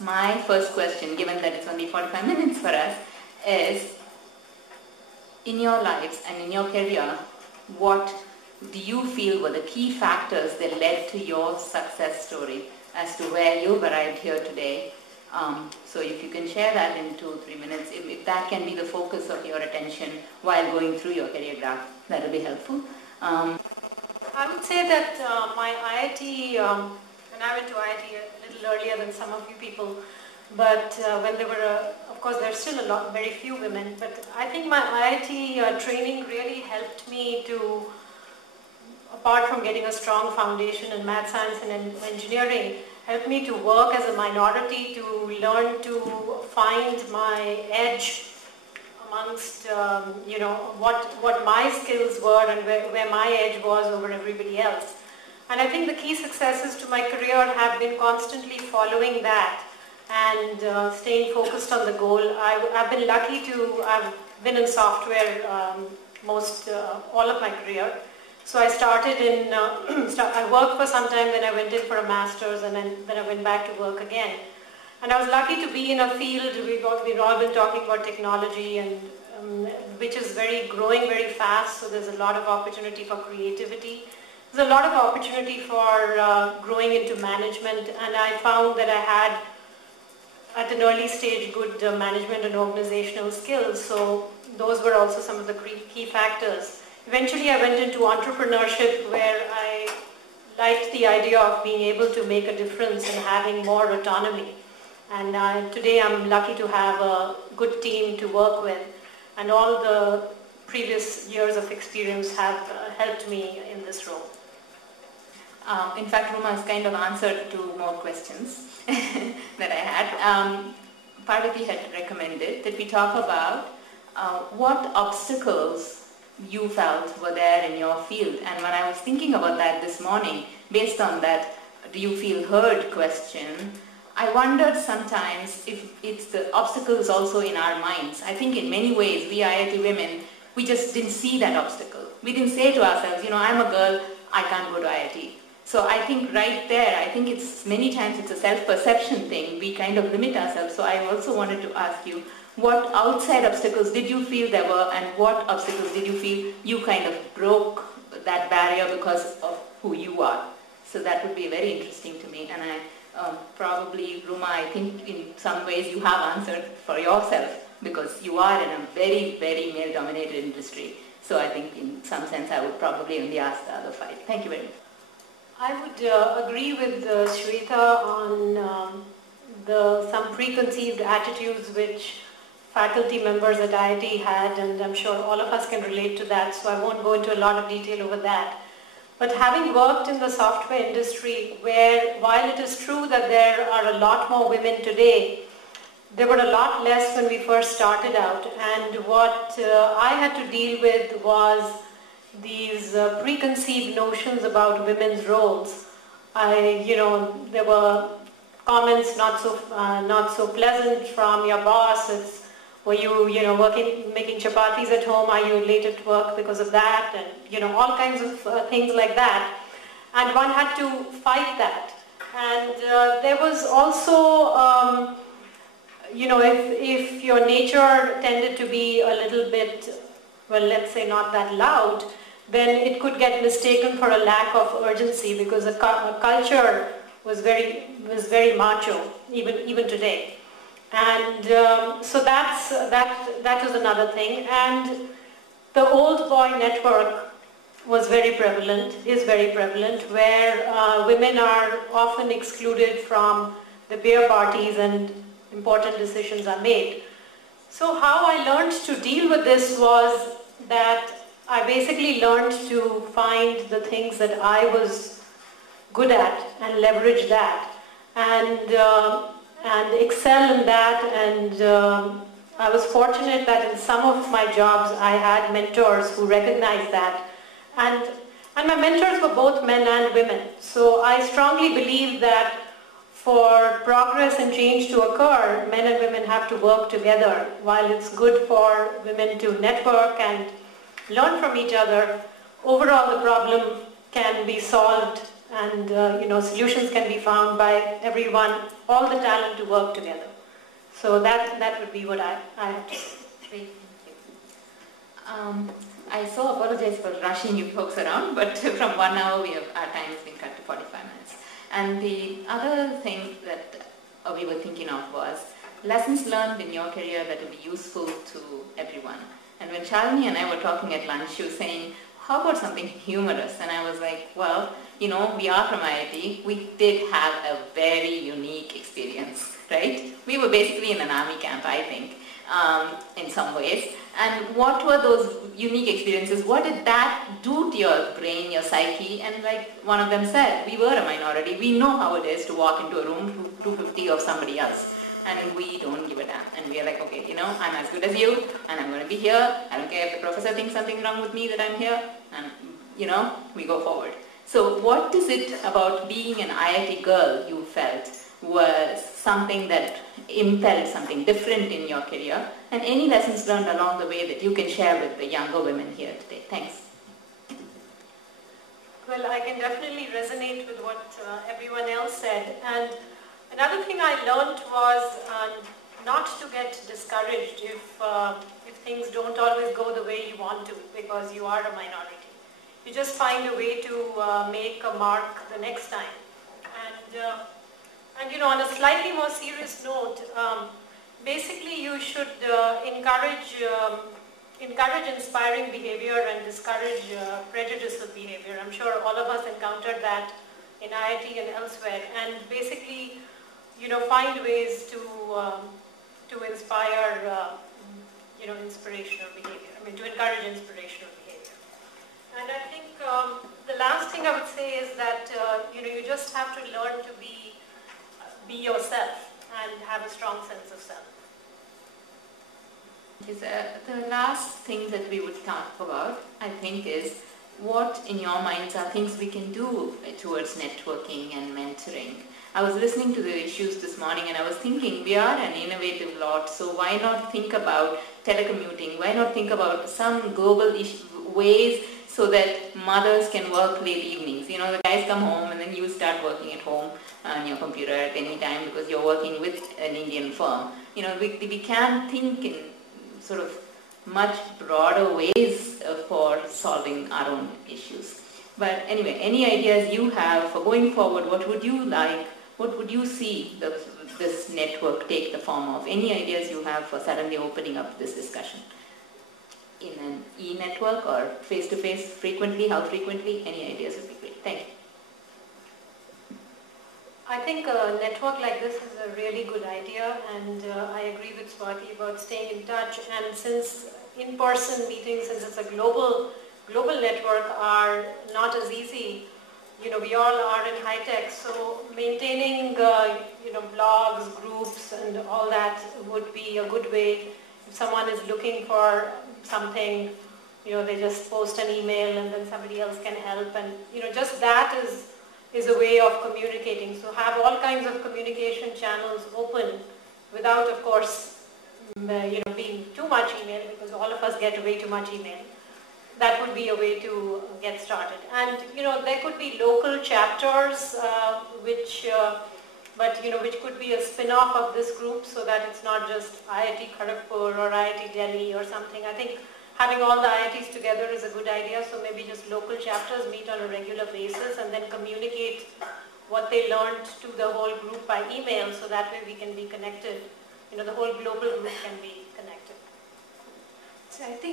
My first question, given that it's only 45 minutes for us, is in your lives and in your career, what do you feel were the key factors that led to your success story as to where you've arrived here today? So if you can share that in 2-3 minutes, if that can be the focus of your attention while going through your career graph, that will be helpful. I would say that my IIT, when I went to IIT a little earlier than some of you people, but when there were, of course there's still very few women, but I think my IIT training really helped me to, apart from getting a strong foundation in math, science and engineering, helped me to work as a minority, to learn to find my edge amongst, what my skills were and where my edge was over everybody else. And I think the key successes to my career have been constantly following that and staying focused on the goal. I've been lucky to, I've been in software all of my career. So I started in, I worked for some time, then I went in for a master's, and then I went back to work again. And I was lucky to be in a field, we've all been talking about technology, and which is growing very fast, so there's a lot of opportunity for creativity. There's a lot of opportunity for growing into management, and I found that I had, at an early stage, good management and organizational skills, so those were also some of the key factors. Eventually I went into entrepreneurship, where I liked the idea of being able to make a difference and having more autonomy. And today I'm lucky to have a good team to work with, and all the previous years of experience have helped me in this role. In fact, Ruma has kind of answered 2 more questions that I had. Parvati had recommended that we talk about what obstacles you felt were there in your field. And when I was thinking about that this morning, based on that "do you feel heard" question, I wondered sometimes if it's the obstacles also in our minds. I think in many ways, we IIT women, we just didn't see that obstacle. We didn't say to ourselves, I'm a girl, I can't go to IIT. So I think right there, I think many times it's a self-perception thing. We kind of limit ourselves. So I also wanted to ask you, what outside obstacles did you feel there were, and what obstacles did you feel you kind of broke that barrier because of who you are? So that would be very interesting to me. And probably, Ruma, I think in some ways you have answered for yourself, because you are in a very, very male-dominated industry. So I think in some sense I would probably only ask the other 5. Thank you very much. I would agree with Shweta on some preconceived attitudes which faculty members at IIT had, and I'm sure all of us can relate to that, so I won't go into a lot of detail over that. But having worked in the software industry, where while it is true that there are a lot more women today, there were a lot less when we first started out, and what I had to deal with was these preconceived notions about women's roles. There were comments not so pleasant from your boss. Were you, making chapatis at home? Are you late at work because of that? And, all kinds of things like that. And one had to fight that. And there was also, if your nature tended to be a little bit, well, let's say not that loud, then it could get mistaken for a lack of urgency, because the culture was very macho, even today. And so that was another thing. And the old boy network was very prevalent, is very prevalent, where women are often excluded from the beer parties and important decisions are made. So how I learned to deal with this was that I basically learned to find the things that I was good at and leverage that, and excel in that. And I was fortunate that in some of my jobs I had mentors who recognized that, and my mentors were both men and women. So I strongly believe that for progress and change to occur, men and women have to work together. While it's good for women to network and learn from each other, overall the problem can be solved and solutions can be found by everyone, all the talent to work together. So that would be what I have to say. Great, thank you. I so apologize for rushing you folks around, but from 1 hour our time has been cut to 45 minutes. And the other thing that we were thinking of was lessons learned in your career that will be useful to everyone. And when Shalini and I were talking at lunch, she was saying, how about something humorous? And I was like, well, we are from IIT. We did have a very unique experience, right? We were basically in an army camp, I think, in some ways. And what were those unique experiences? What did that do to your brain, your psyche? And like one of them said, we were a minority. We know how it is to walk into a room 250 of somebody else. And we don't give a damn. And we are like, okay, I'm as good as you, and I'm going to be here. I don't care if the professor thinks something's wrong with me that I'm here. And, we go forward. So what is it about being an IIT girl you felt was something that impelled something different in your career? And any lessons learned along the way that you can share with the younger women here today? Thanks. Well, I can definitely resonate with what everyone else said. And another thing I learned was not to get discouraged if things don't always go the way you want to, because you are a minority. You just find a way to make a mark the next time. And on a slightly more serious note, basically you should encourage inspiring behavior and discourage prejudicial behavior. I'm sure all of us encountered that in IIT and elsewhere. And basically, find ways to inspire, inspirational behavior. To encourage inspirational behavior. And I think the last thing I would say is that you just have to learn to be yourself and have a strong sense of self. The last thing that we would talk about, I think, is what in your minds are things we can do towards networking and mentoring. I was listening to the issues this morning and I was thinking we are an innovative lot, so why not think about telecommuting? Why not think about some global ways so that mothers can work late evenings? The guys come home and then you start working at home on your computer at any time because you're working with an Indian firm. We can think in sort of much broader ways for solving our own issues. But anyway, any ideas you have for going forward, what would you like? What would you see this network take the form of? Any ideas you have for suddenly opening up this discussion? In an e-network or face-to-face frequently, how frequently? Any ideas would be great. Thank you. I think a network like this is a really good idea, and I agree with Swati about staying in touch. And since in-person meetings, since it's a global network, are not as easy, we all are in high tech, so maintaining blogs, groups, and all that would be a good way. If someone is looking for something, they just post an email and then somebody else can help, and just that is a way of communicating. So have all kinds of communication channels open without, of course, being too much email, because all of us get way too much email. That would be a way to get started. And there could be local chapters, which could be a spin-off of this group, so that it's not just IIT Kharagpur or IIT Delhi or something. I think having all the IITs together is a good idea, so maybe just local chapters meet on a regular basis and then communicate what they learned to the whole group by email, so that way we can be connected. The whole global group can be connected. So I think